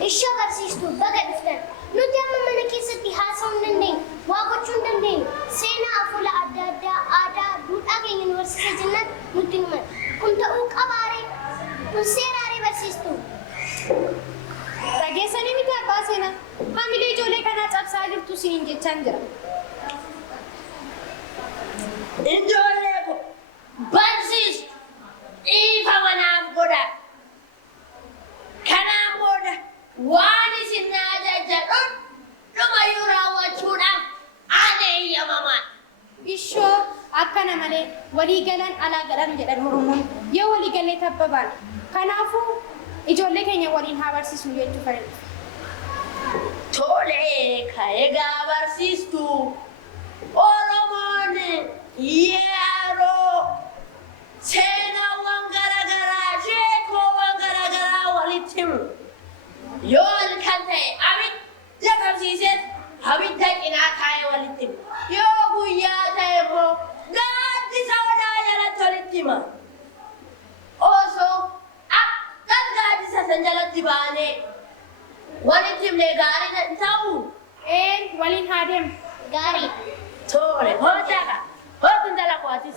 Ishoo barsiistuu baga dhuftan. Nuti amma mana keessatti haasa'uu hin dandeenyu, waa gochuu hin dandeenyu. Seenaa afoolaa adda addaa, aadaa, duudhaa keenya nu barsiisa jennaan nutti himan. Kun ta'uu qabaaree? Kun seeraalee barsiistuu. Dhageessanii miti abbaa seenaa. Hamilee ijoollee kanaa cabsaa jirtu siin jechaan jira. Ijoollee ko barsiistu dhiifama naaf godhaa. Kanaan booda waan isin na ajajjan dhumayyuu raawwachuudhaaf ani eeyyamamaan. Ishoo akkana malee walii galan alaa galan jedhan Oromoon yoo walii galee tabba baana. Kanaafuu ijoollee keenya waliin haa barsiisnu jechuu fayyada. Tole ka egaa barsiistu Oromoon yeroo seenaawwan garaagaraa sheekoowwan garaagaraa walitti himu. Yoo halkan ta'e abidda qabsiisee abidda cinaa taa'ee walitti himu. Yoo guyyaa ta'e immoo gaaddisa odaa jalatti walitti hima. Osoo akkas gaaddisa san jalatti baanee walitti himnee gaarii ta'u. Waliin haa deemu. Gaarii. Tole hojjaka hojii dalagu atis.